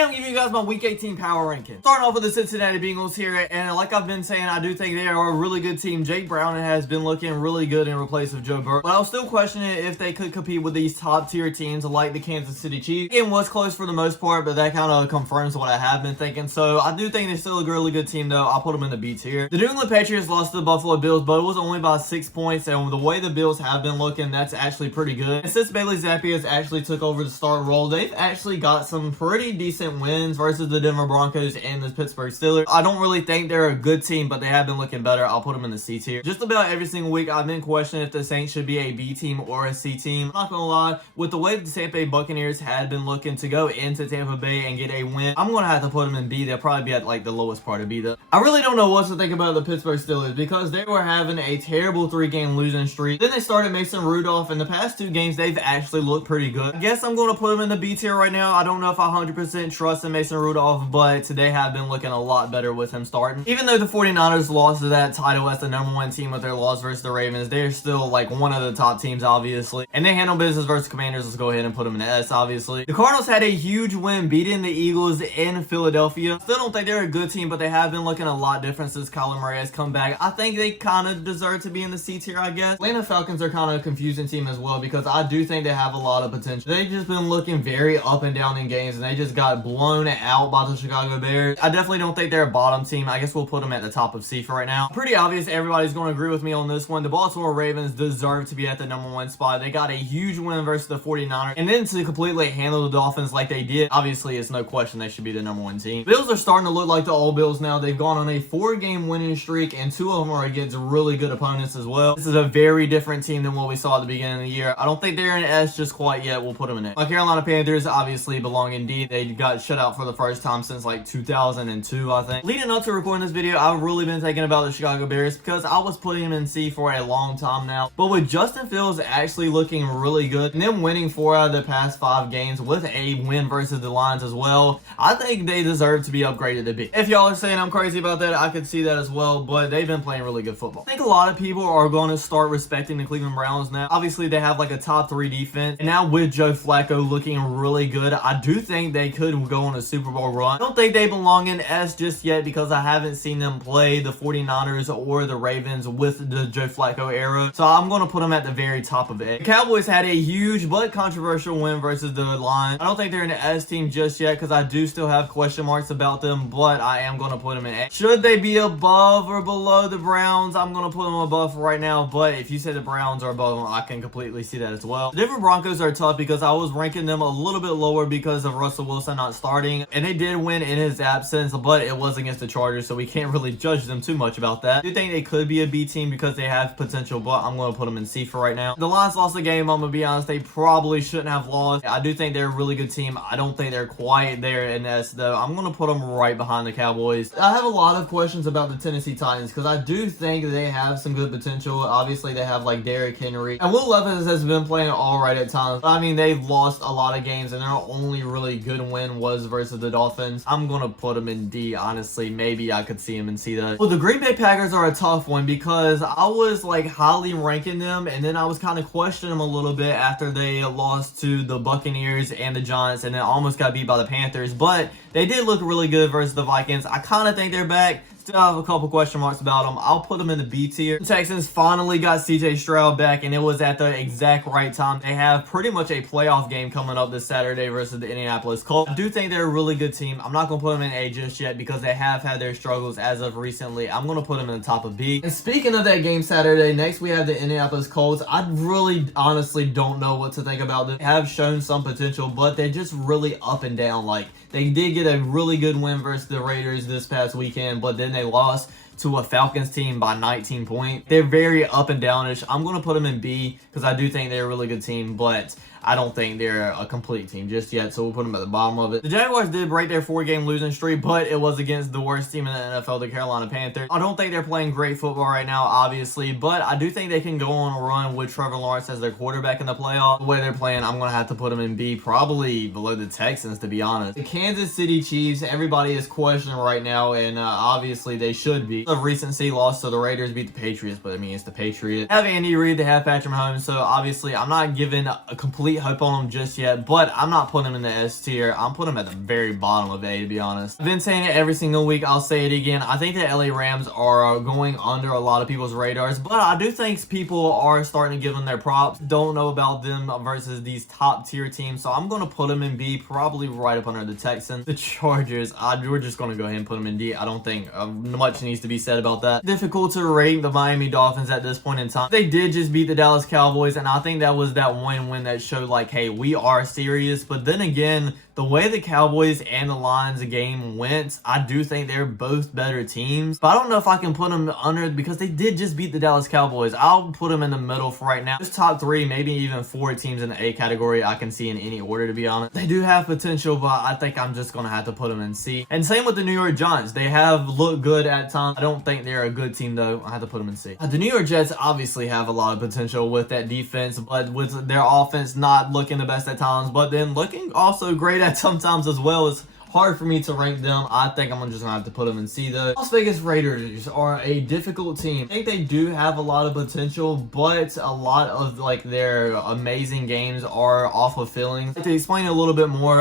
Today I'm giving you guys my Week 18 power ranking. Starting off with the Cincinnati Bengals here, and like I've been saying, I do think they are a really good team. Jake Browning has been looking really good in replace of Joe Burrow, but I was still questioning if they could compete with these top tier teams like the Kansas City Chiefs. The game was close for the most part, but that kind of confirms what I have been thinking. So I do think they're still a really good team, though. I'll put them in the B tier. The New England Patriots lost to the Buffalo Bills, but it was only by 6 points, and the way the Bills have been looking, that's actually pretty good. And since Bailey Zappi has actually took over the start role, they've actually got some pretty decent wins versus the Denver Broncos and the Pittsburgh Steelers. I don't really think they're a good team, but they have been looking better. I'll put them in the C tier. Just about every single week, I've been questioning if the Saints should be a B team or a C team. I'm not gonna lie, with the way the Tampa Bay Buccaneers had been looking to go into Tampa Bay and get a win, I'm gonna have to put them in B. They'll probably be at like the lowest part of B though. I really don't know what to think about the Pittsburgh Steelers because they were having a terrible 3-game losing streak. Then they started Mason Rudolph. In the past 2 games, they've actually looked pretty good. I guess I'm gonna put them in the B tier right now. I don't know if I 100% trust in Mason Rudolph, but they have been looking a lot better with him starting. Even though the 49ers lost to that title as the #1 team with their loss versus the Ravens, they're still like one of the top teams, obviously. And they handle business versus Commanders. Let's go ahead and put them in the S, obviously. The Cardinals had a huge win beating the Eagles in Philadelphia. Still don't think they're a good team, but they have been looking a lot different since Kyler Murray has come back. I think they kind of deserve to be in the C tier, I guess. Atlanta Falcons are kind of a confusing team as well because I do think they have a lot of potential. They've just been looking very up and down in games, and they just got blown out by the Chicago Bears. I definitely don't think they're a bottom team. I guess we'll put them at the top of C for right now. Pretty obvious everybody's going to agree with me on this one. The Baltimore Ravens deserve to be at the #1 spot. They got a huge win versus the 49ers, and then to completely handle the Dolphins like they did, obviously it's no question they should be the #1 team. Bills are starting to look like the old Bills now. They've gone on a 4-game winning streak, and 2 of them are against really good opponents as well. This is a very different team than what we saw at the beginning of the year. I don't think they're in S just quite yet. We'll put them in it. My Carolina Panthers obviously belong in D. They got shut out for the first time since like 2002, I think. Leading up to recording this video, I've really been thinking about the Chicago Bears because I was putting them in C for a long time now. But with Justin Fields actually looking really good and them winning 4 out of the past 5 games with a win versus the Lions as well, I think they deserve to be upgraded to B. If y'all are saying I'm crazy about that, I could see that as well, but they've been playing really good football. I think a lot of people are going to start respecting the Cleveland Browns now. Obviously, they have like a top 3 defense, and now with Joe Flacco looking really good, I do think they could go on a Super Bowl run. I don't think they belong in S just yet because I haven't seen them play the 49ers or the Ravens with the Joe Flacco era, so I'm going to put them at the very top of it. The Cowboys had a huge but controversial win versus the Lions. I don't think they're an S team just yet because I do still have question marks about them, but I am going to put them in A. Should they be above or below the Browns? I'm going to put them above right now, but if you say the Browns are above them, I can completely see that as well. The Denver Broncos are tough because I was ranking them a little bit lower because of Russell Wilson not starting, and they did win in his absence, but it was against the Chargers, so we can't really judge them too much about that. I do think they could be a B team because they have potential, but I'm going to put them in C for right now. The Lions lost the game. I'm going to be honest, they probably shouldn't have lost. I do think they're a really good team. I don't think they're quite there in S though. I'm going to put them right behind the Cowboys. I have a lot of questions about the Tennessee Titans because I do think they have some good potential. Obviously, they have like Derrick Henry, and Will Levis has been playing all right at times. I mean, they've lost a lot of games, and their only really good win was versus the Dolphins. I'm going to put them in D, honestly. Maybe I could see them and see that. Well, the Green Bay Packers are a tough one because I was like highly ranking them, and then I was kind of questioning them a little bit after they lost to the Buccaneers and the Giants, and then almost got beat by the Panthers, but they did look really good versus the Vikings. I kind of think they're back. Still have a couple question marks about them. I'll put them in the B tier. The Texans finally got CJ Stroud back, and it was at the exact right time. They have pretty much a playoff game coming up this Saturday versus the Indianapolis Colts. I do think they're a really good team. I'm not going to put them in A just yet because they have had their struggles as of recently. I'm going to put them in the top of B. And speaking of that game Saturday, next we have the Indianapolis Colts. I really honestly don't know what to think about them. They have shown some potential, but they're just really up and down. Like, they did get a really good win versus the Raiders this past weekend, but then they lost to a Falcons team by 19 points. They're very up and downish. I'm going to put them in B because I do think they're a really good team, but I don't think they're a complete team just yet, so we'll put them at the bottom of it. The Jaguars did break their 4-game losing streak, but it was against the worst team in the NFL, the Carolina Panthers. I don't think they're playing great football right now, obviously, but I do think they can go on a run with Trevor Lawrence as their quarterback in the playoffs. The way they're playing, I'm going to have to put them in B, probably below the Texans, to be honest. The Kansas City Chiefs, everybody is questioning right now, and obviously they should be. of recency, lost to the Raiders, beat the Patriots, but I mean, it's the Patriots. They have Andy Reid, they have Patrick Mahomes, so obviously I'm not giving a complete hope on them just yet, but I'm not putting them in the S tier. I'm putting them at the very bottom of A, to be honest. I've been saying it every single week. I'll say it again. I think the LA Rams are going under a lot of people's radars, but I do think people are starting to give them their props. Don't know about them versus these top tier teams, so I'm going to put them in B, probably right up under the Texans. The Chargers, we're just going to go ahead and put them in D. I don't think much needs to be said about that. Difficult to rate the Miami Dolphins at this point in time. They did just beat the Dallas Cowboys, and I think that was that one win that showed like, hey, we are serious. But then again, the way the Cowboys and the Lions game went, I do think they're both better teams. But I don't know if I can put them under because they did just beat the Dallas Cowboys. I'll put them in the middle for right now. Just top 3, maybe even 4 teams in the A category I can see in any order, to be honest. They do have potential, but I think I'm just going to have to put them in C. And same with the New York Giants. They have looked good at times. I don't think they're a good team, though. I have to put them in C. The New York Jets obviously have a lot of potential with that defense, but with their offense not looking the best at times, but then looking also great at sometimes as well. It's hard for me to rank them. I think I'm just gonna have to put them in C though. Las Vegas Raiders are a difficult team. I think they do have a lot of potential, but a lot of like their amazing games are off of feelings. To explain a little bit more,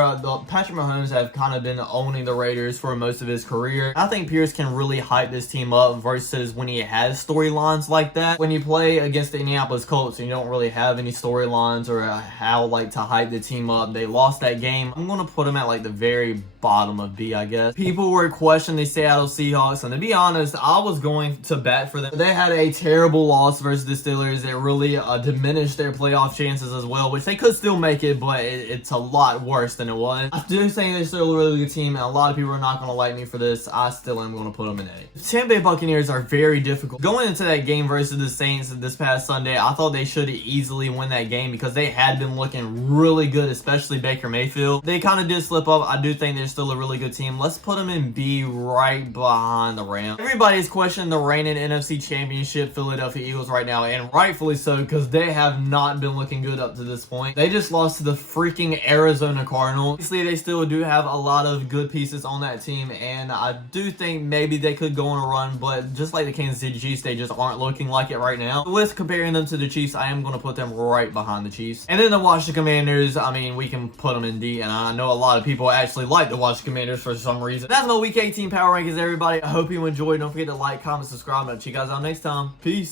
Patrick Mahomes have kind of been owning the Raiders for most of his career. I think Pierce can really hype this team up versus when he has storylines like that. When you play against the Indianapolis Colts and you don't really have any storylines or how like to hype the team up, they lost that game. I'm gonna put them at like the very bottom of B, I guess. People were questioning the Seattle Seahawks, and to be honest, I was going to bat for them. They had a terrible loss versus the Steelers. It really diminished their playoff chances as well, which they could still make it, but it's a lot worse than it was. I do think they're still a really good team, and a lot of people are not going to like me for this. I still am going to put them in A. The Tampa Bay Buccaneers are very difficult. Going into that game versus the Saints this past Sunday, I thought they should easily win that game because they had been looking really good, especially Baker Mayfield. They kind of did slip up. I do think they're still a really good team. Let's put them in B, right behind the Rams. Everybody's questioning the reigning NFC Championship Philadelphia Eagles right now, and rightfully so, because they have not been looking good up to this point. They just lost to the freaking Arizona Cardinals. Obviously, they still do have a lot of good pieces on that team, and I do think maybe they could go on a run, but just like the Kansas City Chiefs, they just aren't looking like it right now. With comparing them to the Chiefs, I am going to put them right behind the Chiefs. And then the Washington Commanders, I mean, we can put them in D, and I know a lot of people actually like the Washington Commanders for some reason. That's my Week 18 Power Rankings, everybody. I hope you enjoyed. Don't forget to like, comment, subscribe, and I'll check you guys out next time. Peace.